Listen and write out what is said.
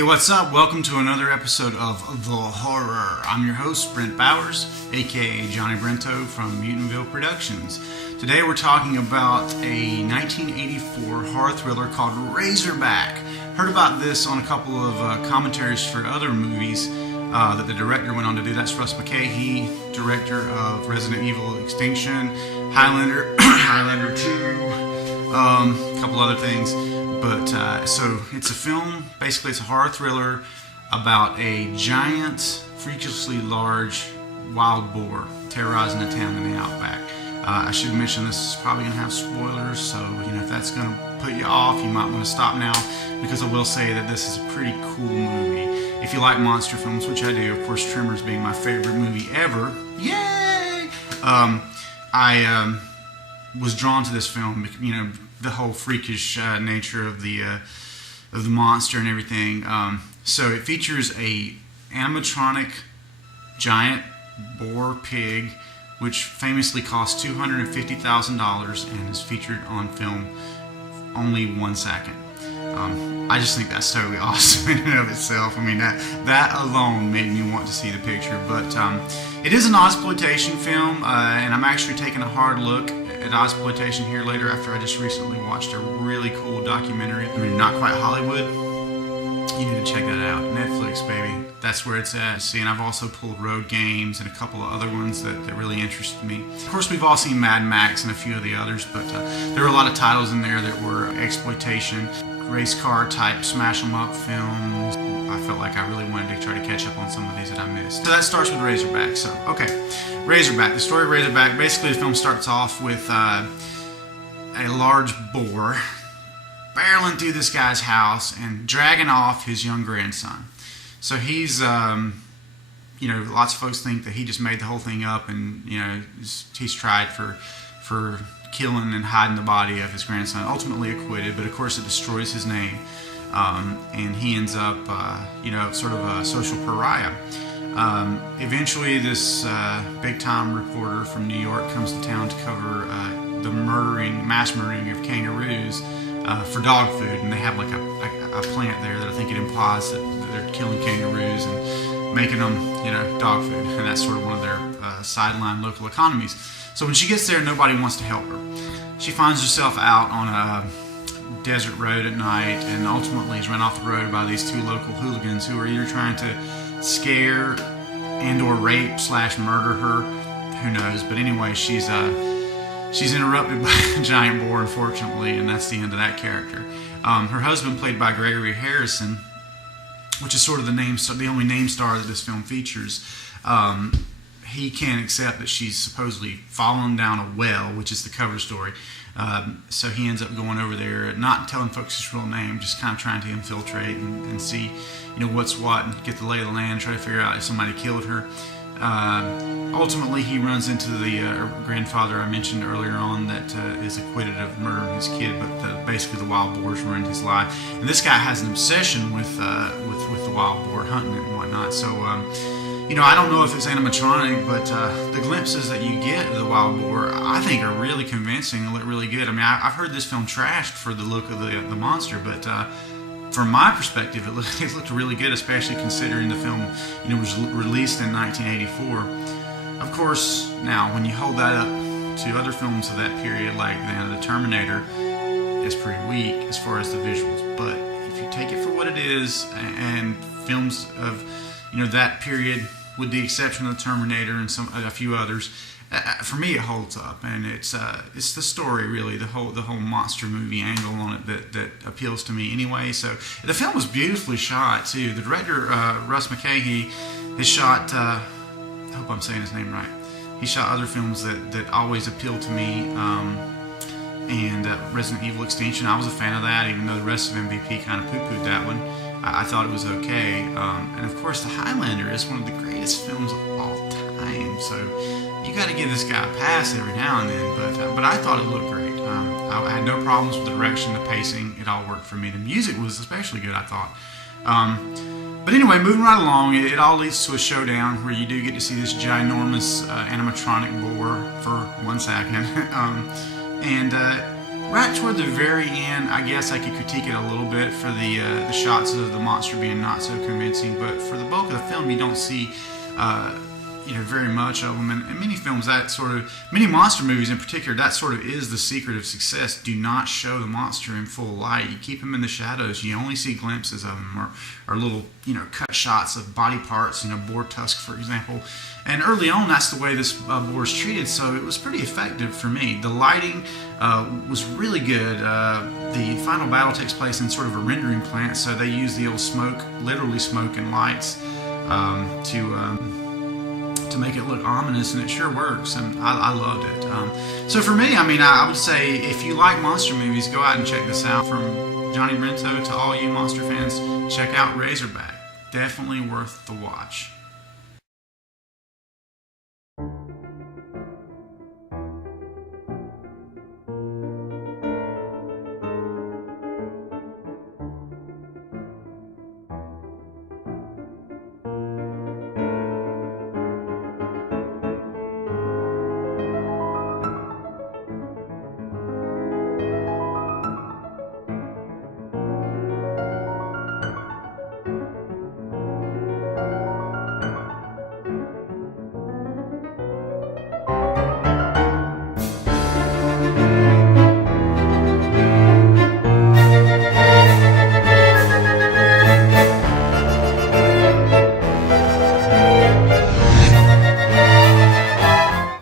Hey, what's up? Welcome to another episode of The Horror. I'm your host, Brent Bowers, aka Johnny Brento from Mutantville Productions. Today we're talking about a 1984 horror thriller called Razorback. Heard about this on a couple of commentaries for other movies that the director went on to do. That's Russ McKay, director of Resident Evil Extinction, Highlander, Highlander 2, a couple other things. But so it's a film, basically it's a horror thriller about a giant, freakishly large wild boar terrorizing a town in the outback. I should mention this is probably going to have spoilers, so if that's going to put you off, you might want to stop now, because I will say that this is a pretty cool movie. If you like monster films, which I do, of course Tremors being my favorite movie ever, yay! I was drawn to this film, the whole freakish nature of the monster and everything. So it features a animatronic giant boar pig, which famously cost $250,000 and is featured on film only 1 second. I just think that's totally awesome in and of itself. I mean, that alone made me want to see the picture. But it is an Ozploitation film, and I'm actually taking a hard look at Ozploitation here later after I just recently watched a really cool documentary. I mean, not quite Hollywood. You need to check that out. Netflix, baby. That's where it's at. See, and I've also pulled Road Games and a couple of other ones that really interested me. Of course, we've all seen Mad Max and a few of the others, but there were a lot of titles in there that were exploitation, race car type smash 'em up films. I felt like I really wanted to try to catch up on some of these that I missed. So that starts with Razorback. So, okay. Razorback. The story of Razorback, basically the film starts off with a large boar barreling through this guy's house and dragging off his young grandson. So he's, lots of folks think that he just made the whole thing up, and, he's tried for killing and hiding the body of his grandson, ultimately acquitted, but of course it destroys his name, and he ends up, sort of a social pariah. Eventually this big-time reporter from New York comes to town to cover the mass murdering of kangaroos for dog food, and they have like a plant there that I think it implies that they're killing kangaroos and making them, dog food, and that's sort of one of their sideline local economies. So when she gets there, nobody wants to help her. She finds herself out on a desert road at night, and ultimately is run off the road by these two local hooligans who are either trying to scare and or rape / murder her, who knows, but anyway, she's interrupted by a giant boar, unfortunately, and that's the end of that character. Her husband, played by Gregory Harrison, which is sort of the only name star that this film features, he can't accept that she's supposedly fallen down a well, which is the cover story. So he ends up going over there, not telling folks his real name, just kind of trying to infiltrate and see, what's what, and get the lay of the land, try to figure out if somebody killed her. Ultimately, he runs into the grandfather I mentioned earlier on that is acquitted of murdering his kid, but basically the wild boars ruined his life. And this guy has an obsession with the wild boar, hunting it and whatnot. So, I don't know if it's animatronic, but the glimpses that you get of the wild boar, I think, are really convincing and look really good. I mean, I've heard this film trashed for the look of the monster, but from my perspective, it looked really good, especially considering the film, was released in 1984. Of course, now when you hold that up to other films of that period, like the Terminator, it's pretty weak as far as the visuals. But if you take it for what it is, and films of that period, with the exception of the Terminator and a few others, for me it holds up, and it's the story, really, the whole monster movie angle on it that appeals to me anyway. So the film was beautifully shot too. The director, Russ McKay, has shot, I hope I'm saying his name right, he shot other films that always appeal to me, and Resident Evil Extinction, I was a fan of that, even though the rest of MVP kind of poo-pooed that one. I thought it was okay, and of course the Highlander is one of the greatest films of all time, so you got to give this guy a pass every now and then, but I thought it looked great. I had no problems with the direction, the pacing, it all worked for me. The music was especially good, I thought. But anyway, moving right along, it all leads to a showdown where you do get to see this ginormous animatronic boar for 1 second. And right toward the very end, I guess I could critique it a little bit for the shots of the monster being not so convincing. But for the bulk of the film, you don't see very much of them. And in many films, many monster movies in particular, that sort of is the secret of success. Do not show the monster in full light. You keep him in the shadows. You only see glimpses of him, or little cut shots of body parts, boar tusk, for example. And early on, that's the way this boar is treated, so it was pretty effective for me. The lighting was really good. The final battle takes place in sort of a rendering plant, so they use the old smoke, literally smoke and lights, to make it look ominous, and it sure works, and I loved it. So for me, I would say if you like monster movies, go out and check this out. From Johnny Brento to all you monster fans, check out Razorback. Definitely worth the watch.